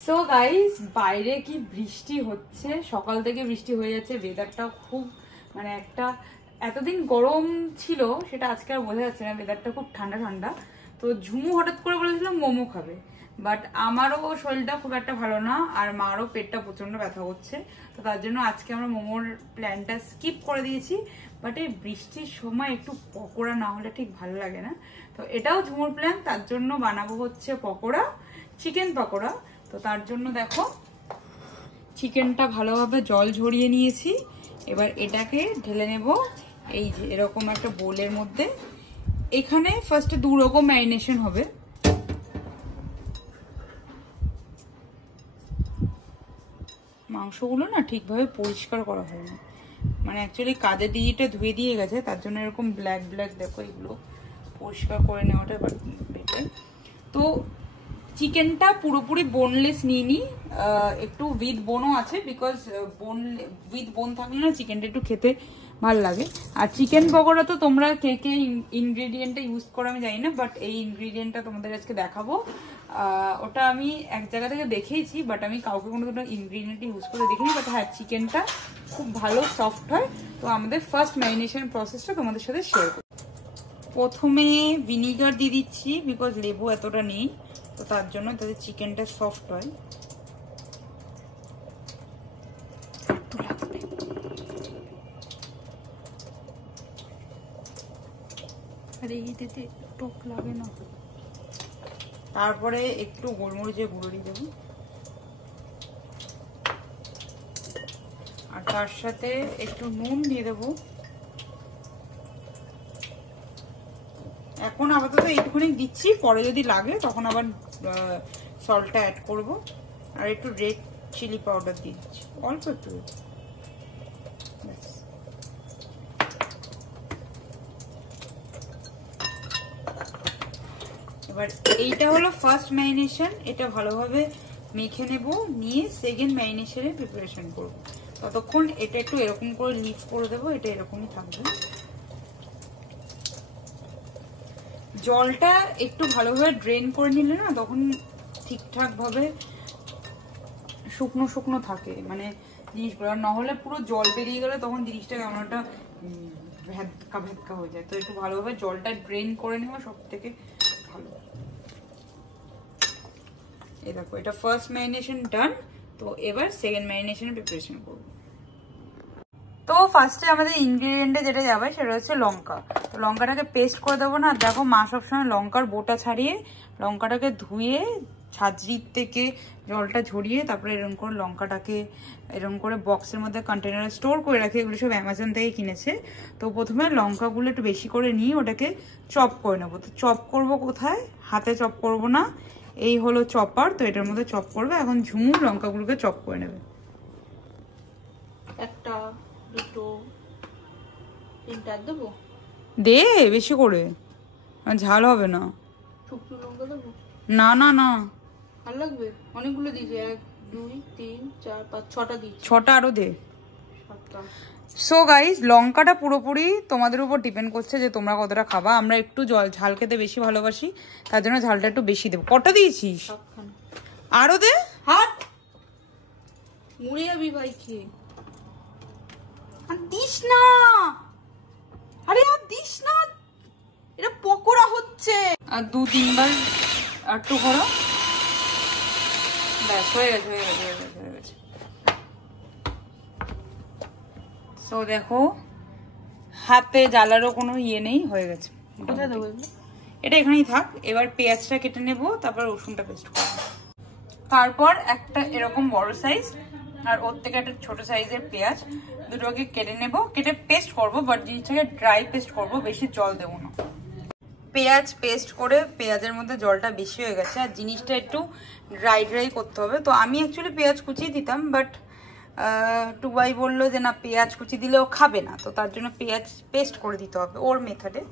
So guys, বাইরে কি বৃষ্টি হচ্ছে, সকাল থেকে বৃষ্টি হয়ে যাচ্ছে। ওয়েদারটাও খুব মানে একটা এতদিন গরম ছিল সেটা আজকে আর বোঝা যাচ্ছে না। ওয়েদারটা খুব ঠান্ডা ঠান্ডা। তো ঝুমু হঠাৎ করে বলেছিলাম মোমো খাবে, বাট আমারও শরীরটা খুব একটা ভালো না, আর মারও পেটটা প্রচন্ড ব্যথা করছে। তো তার জন্য আজকে আমরা মোমোর প্ল্যানটা স্কিপ করে দিয়েছি। বাট এই বৃষ্টির সময় একটু পকোড়া না হলে ঠিক ভালো লাগে না। তো এটাও ঝুমুর প্ল্যান, তার জন্য বানাবো হচ্ছে পকোড়া, চিকেন পকোড়া। তো তার জন্য দেখো চিকেনটা ভালোভাবে জল ঝরিয়ে নিয়েছি। এবার এটাকে ঢেলে নেব এই যে এরকম একটা বোলের মধ্যে। এখানে ফার্স্টে দু রকম ম্যারিনেশন হবে। মাংসগুলো না ঠিকভাবে পরিষ্কার করা হয়নি, মানে অ্যাকচুয়ালি কাদের দিদিটা ধুয়ে দিয়ে গেছে, তার জন্য এরকম ব্ল্যাক ব্ল্যাক দেখো। এগুলো পরিষ্কার করে নেওয়াটা বেটার। তো চিকেনটা পুরোপুরি বোনলেস নিয়ে নিই, একটু উইথ বোনও আছে, বিকজ উইথ বোন থাকলে না চিকেনটা একটু খেতে ভালো লাগে। আর চিকেন পকোড়া তো তোমরা কে কে ইনগ্রেডিয়েন্টটা ইউজ করো আমি জানি না, বাট এই ইনগ্রেডিয়েন্টটা তোমাদের আজকে দেখাবো। ওটা আমি এক জায়গা থেকে দেখেইছি, বাট আমি কাউকে কোনো ইনগ্রেডিয়েন্ট ইউজ করে দেখিনি। বাট হ্যাঁ, চিকেনটা খুব ভালো সফট হয়। তো আমাদের ফার্স্ট ম্যারিনেশন প্রসেসটা তোমাদের সাথে শেয়ার করি। প্রথমে ভিনিগার দিয়ে দিচ্ছি, বিকজ লেবু এতটা নেই, তো তার জন্য তাদের চিকেনটা সফট হয়। আরে এইটাতে টক লাগে না। তারপরে একটু গোলমরিচের গুঁড়ো দিয়ে দেবো, আর তার সাথে একটু নুন দিয়ে দেবো। এখন আপাতত এইটুকুনি দিচ্ছি, পরে যদি লাগে তখন আবার সল্টটা অ্যাড করব। আর একটু রেড চিলি পাউডার দিয়ে দিচ্ছি, অল্প একটু। এবার এইটা হলো ফার্স্ট ম্যারিনেশন, এটা ভালোভাবে মেখে নেব, নিয়ে সেকেন্ড ম্যারিনেশনের প্রিপারেশন করব। ততক্ষণ এটা একটু এরকম করে লিফ করে দেবো, এটা এরকমই থাকবে। জলটা একটু ভালোভাবে ড্রেন করে নিলে না তখন ঠিকঠাক ভাবে শুকনো শুকনো থাকে, মানে জিনিসগুলো। না হলে পুরো জল বেরিয়ে গেলে তখন জিনিসটা কেমন একটা ভ্যাদকা ভ্যাদকা হয়ে যায়। তো একটু ভালোভাবে জলটা ড্রেন করে নেওয়া সব থেকে ভালো। এই দেখো, এটা ফার্স্ট ম্যারিনেশন ডান। তো এবার সেকেন্ড ম্যারিনেশনের প্রিপারেশন করবো। তো ফার্স্টে আমাদের ইনগ্রেডিয়েন্টে যেটা যাবে সেটা হচ্ছে লঙ্কা। তো লঙ্কাটাকে পেস্ট করে দেবো না। দেখো মা সবসময় লঙ্কার বোটা ছাড়িয়ে লঙ্কাটাকে ধুয়ে ঝাঁঝরির থেকে জলটা ঝরিয়ে তারপরে এরকম করে লঙ্কাটাকে এরকম করে বক্সের মধ্যে কন্টেনারে স্টোর করে রাখে। এগুলো সব অ্যামাজন থেকে কিনেছে। তো প্রথমে লঙ্কাগুলো একটু বেশি করে নিয়ে ওটাকে চপ করে নেবো। তো চপ করবো কোথায়? হাতে চপ করবো না, এই হলো চপার। তো এটার মধ্যে চপ করবে। এখন ঝুমু লঙ্কাগুলোকে চপ করে নেবে। একটা দুটো তিনটা দেবো, দে বেশি করে, ঝাল হবে না। শুকনো লঙ্কা দেবো? না না না, ভালো লাগবে। অনেকগুলো দিয়েছি, 1 2 3 4 5 6টা দিয়েছি। 6টা আরো দে। 7টা। সো গাইস, লঙ্কাটা পুরোপুরি তোমাদের উপর ডিপেন্ড করছে যে তোমরা কতটা খাবা। আমরা একটু ঝাল খেতে বেশি ভালোবাসি, তার জন্য ঝালটা একটু বেশি দেবো। কটা দিয়েছিস? আরো দে। হাট মুড়ে যাবি ভাই খেয়ে। আর দিস না, আরে আর দিস না, এটা পকোড়া হচ্ছে। আর 2-3 বার আর একটু করো, ব্যাস হয়ে গেছে হয়ে গেছে হয়ে গেছে হয়ে গেছে। সো দেখো, হাতে জ্বালারও কোনো ইয়ে নেই, হয়ে গেছে। কোথায় দেবো? এটা এখানেই থাক। এবার পেঁয়াজটা কেটে নেব, তারপর রসুনটা পেস্ট করবো। তারপর একটা এরকম বড় সাইজ আর ওর থেকে একটা ছোট সাইজের পেঁয়াজ দুটোকে কেটে নেব, কেটে পেস্ট করব। বাট জিনিসটাকে ড্রাই পেস্ট করব, বেশি জল দেবো না। পেঁয়াজ পেস্ট করে পেঁয়াজের মধ্যে জলটা বেশি হয়ে গেছে, আর জিনিসটা একটু ড্রাই ড্রাই করতে হবে। তো আমি অ্যাকচুয়ালি পেঁয়াজ কুচিয়ে দিতাম, বাট টুবাই বললো যে না, পেঁয়াজ কুচি দিলেও খাবে না, তো তার জন্য পেঁয়াজ পেস্ট করে দিতে হবে ওর মেথডে।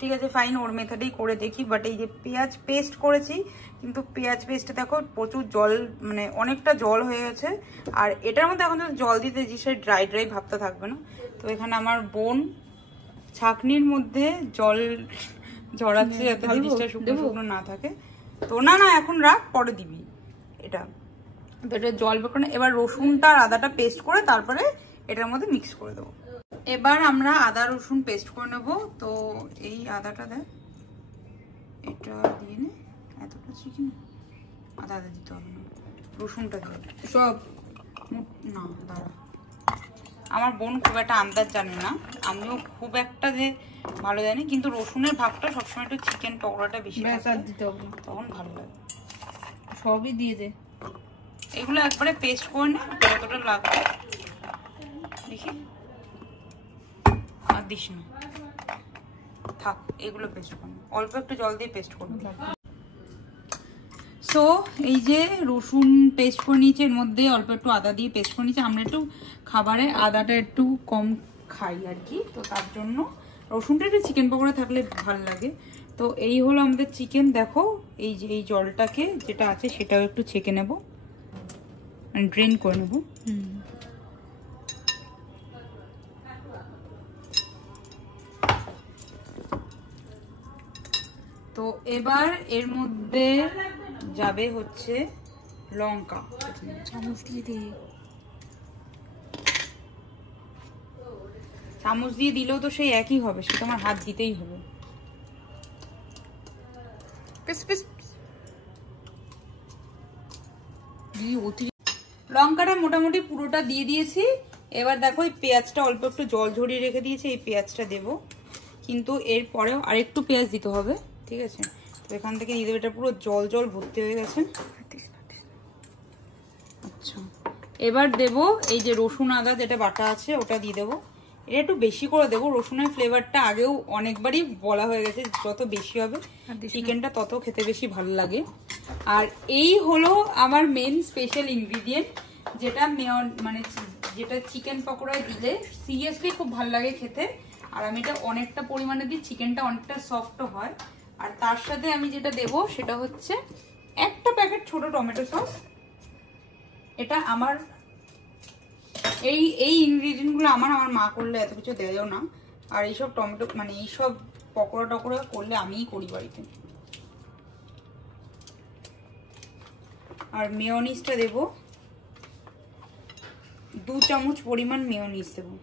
ঠিক আছে, ফাইন, ওর মেথডেই করে দেখি। বাট এই যে পেঁয়াজ পেস্ট করেছি, কিন্তু পেঁয়াজ পেস্টে দেখো প্রচুর জল, মানে অনেকটা জল হয়ে গেছে। আর এটার মধ্যে এখন যদি জল দিতে যে সে ড্রাই ড্রাই ভাবটা থাকবে না। তো এখানে আমার বোন ছাঁকনির মধ্যে জল ঝরাচ্ছে যাতে জিনিসটা শুকনো শুকনো না থাকে। তো না না, এখন রাখ, পরে দিবি। এটা তো এটা জল বের করে এবার রসুনটা আর আদাটা পেস্ট করে তারপরে এটার মধ্যে মিক্স করে দেবো। এবার আমরা আদা রসুন পেস্ট করে নেবো। তো এই আদাটা দেখ, এটা দিয়ে নে, এতটা চিকেন আদা দিতে হবে না, রসুনটা দিয়ে সব না। দাঁড়া, আমার বোন খুব একটা আন্দাজ জানে না, আমিও খুব একটা যে ভালো জানি, কিন্তু রসুনের ভাগটা সবসময় একটু চিকেন পকোড়াটা বেশি দিতে হবে, তখন ভালো লাগে। সবই দিয়ে দে, এগুলো একবারে পেস্ট করে নে যতটা লাগবে, দেখি আর দিস না, থাক এগুলো পেস্ট করবো, অল্প একটু জল দিয়ে পেস্ট করবো। সো এই যে রসুন পেস্ট করে নিয়েছি, এর মধ্যে অল্প একটু আদা দিয়ে পেস্ট করে নিয়েছি। আমরা একটু খাবারে আদাটা একটু কম খাই আর কি, তো তার জন্য রসুনটা একটু চিকেন পকোড়া থাকলে ভালো লাগে। তো এই হলো আমাদের চিকেন। দেখো এই যে এই জলটাকে যেটা আছে সেটাও একটু ছেঁকে নেব, ড্রেন করে নেব। তো এবার এর মধ্যে যাবে হচ্ছে লঙ্কা, চামচ দিয়ে দে, চামচ দিয়ে দিলেও তো সেই একই হবে, সেটা আমার হাত দিতেই হবে। লঙ্কাটা মোটামুটি পুরোটা দিয়ে দিয়েছি। এবার দেখো এই পেঁয়াজটা অল্প একটু জল ঝরিয়ে রেখে দিয়েছি, এই পেঁয়াজটা দেবো, কিন্তু এরপরেও আরেকটু পেঁয়াজ দিতে হবে, ঠিক আছে? তো এখান থেকে দিয়ে দেবো, এটা পুরো জল জল ভর্তি হয়ে গেছে। আচ্ছা, এবার দেবো এই যে রসুন আদা যেটা বাটা আছে ওটা দিয়ে দেবো। এটা একটু বেশি করে দেবো, রসুনের ফ্লেভারটা আগেও অনেকবারই বলা হয়ে গেছে, যত বেশি হবে চিকেনটা তত খেতে বেশি ভালো লাগে। আর এই হলো আমার মেন স্পেশাল ইনগ্রিডিয়েন্ট, যেটা মানে যেটা চিকেন পকোড়ায় দিলে সিরিয়াসলি খুব ভালো লাগে খেতে। আর আমি এটা অনেকটা পরিমাণে দিই, চিকেনটা অনেকটা সফটও হয়। আর তার সাথে আমি যেটা দেবো সেটা হচ্ছে একটা প্যাকেট ছোট টমেটো সস। এটা আমার এই ইনগ্রিডিয়েন্টগুলো আমার মা করলে এত কিছু দেয়ও না। আর এইসব টমেটো মানে এইসব পকোড়া টকোড়া করলে আমিই করি বাড়িতে। আর মেয়োনিজটা দেবো 2 চামচ পরিমাণ মেয়োনিজ দেবো।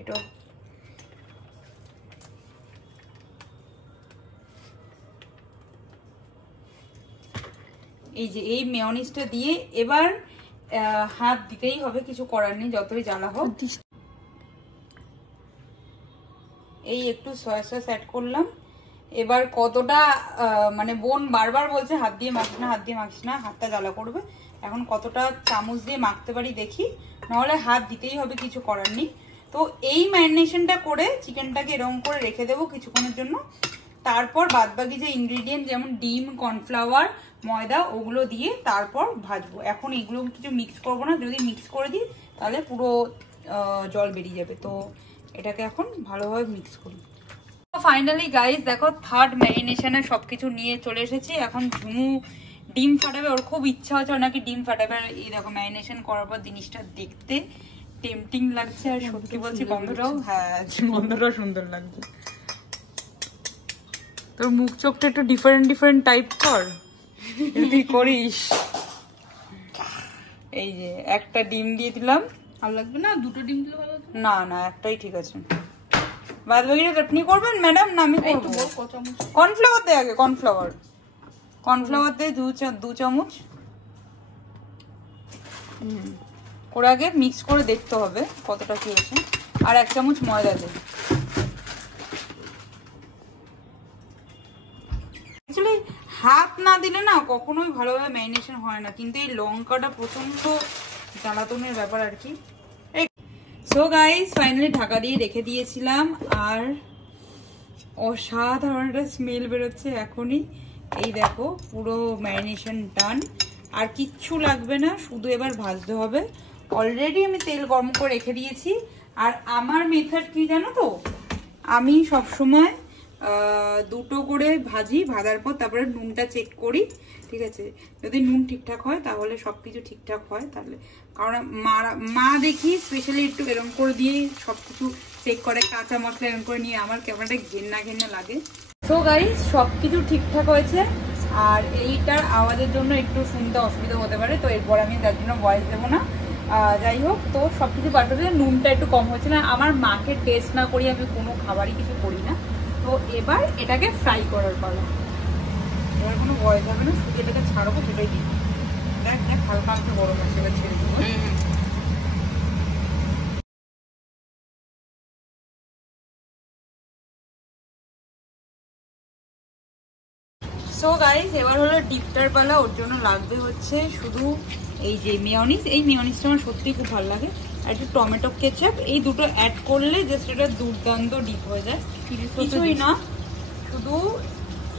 এটা এই যে এই মেয়োনিজটা দিয়ে এবার হাত দিতেই হবে, কিছু করার নেই, যতই জ্বালা হোক। এই একটু সয়া সস অ্যাড করলাম। এবার কতটা মানে বোন বারবার বলছে হাত দিয়ে মাখিস না, হাত দিয়ে মাখিস না, হাতটা জ্বালা করবে। এখন কতটা চামচ দিয়ে মাখতে পারি দেখি, নাহলে হাত দিতেই হবে, কিছু করার নেই। তো এই ম্যারিনেশনটা করে চিকেনটাকে এরকম করে রেখে দেবো কিছুক্ষণের জন্য। তারপর বাদবাকি যে ইনগ্রিডিয়েন্ট যেমন ডিম, কর্নফ্লাওয়ার, ময়দা, ওগুলো দিয়ে তারপর ভাজবো। এখন এগুলো কিছু মিক্স করবো না, যদি মিক্স করে দিই তাহলে পুরো জল বেরিয়ে যাবে। তো এটাকে এখন ভালোভাবে মিক্স করি। ফাইনালি গাইস দেখো থার্ড ম্যারিনেশনে সবকিছু নিয়ে চলে এসেছি। এখন ঝুমু ডিম ফাটাবে, ওর খুব ইচ্ছা হচ্ছে নাকি ডিম ফাটাবে। এই দেখো ম্যারিনেশন করার পর জিনিসটা দেখতে টেম্পটিং লাগছে, আর সত্যি বলছি গন্ধটাও, হ্যাঁ গন্ধটাও সুন্দর লাগছে। তোর মুখ চোখটা একটু ডিফারেন্ট টাইপ কর, তুই করিস। এই যে একটা ডিম দিয়ে দিলাম, ভালো লাগবে না? 2টো ডিম দিলে ভালো লাগবে না? না একটাই ঠিক আছে। বাদ বাকিটা আপনি করবেন ম্যাডাম, না আমি করবো? কর্নফ্লাওয়ার দে আগে, কর্নফ্লাওয়ার দে 2 চামচ করে আগে মিক্স করে দেখতে হবে কতটা কি হয়েছে। আর 1 চামচ ময়দা দে। অ্যাকচুয়ালি হাত না দিলে না কখনোই ভালোভাবে ম্যারিনেশন হয় না, কিন্তু এই লঙ্কাটা প্রচন্ড জ্বালাতনের ব্যাপার আর কি। সো গাইস ফাইনালি ঢাকা দিয়ে রেখে দিয়েছিলাম, আর অসাধারণ একটা স্মেল বেরোচ্ছে এখনই। এই দেখো পুরো ম্যারিনেশন ডান, আর কিচ্ছু লাগবে না, শুধু এবার ভাজতে হবে। অলরেডি আমি তেল গরম করে রেখে দিয়েছি। আর আমার মেথড কি জানো তো, আমি সবসময় দুটো করে ভাজি, ভাজার পর তারপরে নুনটা চেক করি, ঠিক আছে? যদি নুন ঠিকঠাক হয় তাহলে সবকিছু ঠিকঠাক হয়। তাহলে কারণ মা দেখি স্পেশালি একটু এরকম করে দিয়ে সবকিছু চেক করে, কাঁচা মশলা এরকম করে নিয়ে আমার ক্যামেরাটা ঘেন্না ঘেন্না লাগে। সো গাইস সবকিছু ঠিকঠাক হয়েছে, আর এইটার আওয়াজের জন্য একটু শুনতে অসুবিধা হতে পারে, তো এরপর আমি তার জন্য ভয়েস দেবো না। যাই হোক, তো সবকিছু পারফেক্ট হয়েছে, নুনটা একটু কম হচ্ছে না। আমার মাকে টেস্ট না করি আমি কোনো খাবারই কিছু করি না। তো এবার এটাকে ফ্রাই করার পালা, এবার কোনো ভয়েস হবে না, শুধু এটাকে ছাড়বো সেটাই দিই। দেখ দেখ হালকা হালকা গরম আছে, এবার ছেড়ে দেবো। সো গাইস এবার হলো ডিপটার পালা। ওর জন্য লাগবে হচ্ছে শুধু এই যে মেয়োনিজ, এই মেয়োনিজটা আমার সত্যিই খুব ভালো লাগে, আর একটু টমেটো কেচাপ, এই দুটো অ্যাড করলে জাস্ট এটা দুর্দান্ত ডিপ হয়ে যায়। কিছুই না, শুধু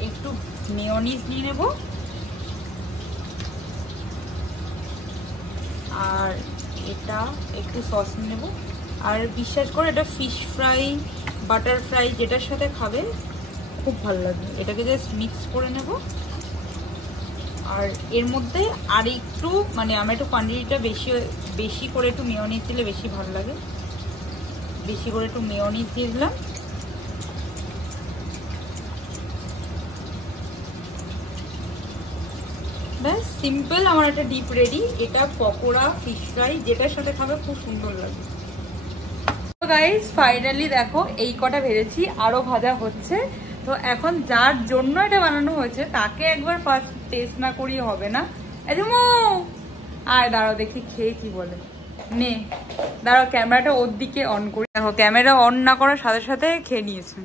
একটু মেয়োনিজ নিয়ে নেব, আর এটা একটু সস নিয়ে নেব। আর বিশ্বাস করে এটা ফিশ ফ্রাই, বাটার ফ্রাই যেটার সাথে খাবে খুব ভালো লাগবে। এটাকে জাস্ট মিক্স করে নেব, আর এর মধ্যে আর একটু মানে আমার একটু কোয়ান্টিটিটা বেশি করে একটু মেয়োনিজ দিলে বেশি ভালো লাগে, বেশি করে একটু মেয়োনিজ দিয়ে দিলাম। ব্যাস সিম্পল আমার একটা ডিপ রেডি। এটা পকোড়া, ফিশ ফ্রাই যেটার সাথে খাবে খুব সুন্দর লাগে। গাইস ফাইনালি দেখো এই কটা ভেজেছি, আরো ভাজা হচ্ছে। তো এখন যার জন্য এটা বানানো হয়েছে তাকে একবার ফার্স্ট টেস্ট না করিয়ে হবে না। আর দাঁড়াও দেখি খেয়ে কি বলে। নে দাঁড়াও, ক্যামেরাটা ওর দিকে অন করি। দেখো ক্যামেরা অন না করার সাথে সাথে খেয়ে নিয়েছে।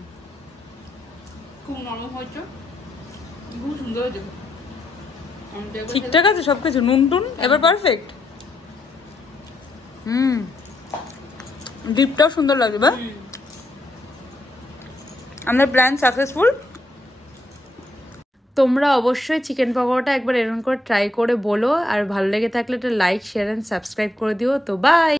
খুব নরম হয়েছে, খুব সুন্দর হয়েছে, ঠিকঠাক আছে সবকিছু, নুন টুন এবার পারফেক্ট। ডিপটাও সুন্দর লাগবে বা আমাদের প্ল্যান সাকসেসফুল। তোমরা অবশ্যই চিকেন পকোড়াটা একবার এরকম করে ট্রাই করে বলো, আর ভালো লেগে থাকলে একটা লাইক, শেয়ার এন্ড সাবস্ক্রাইব করে দিও। তো বাই।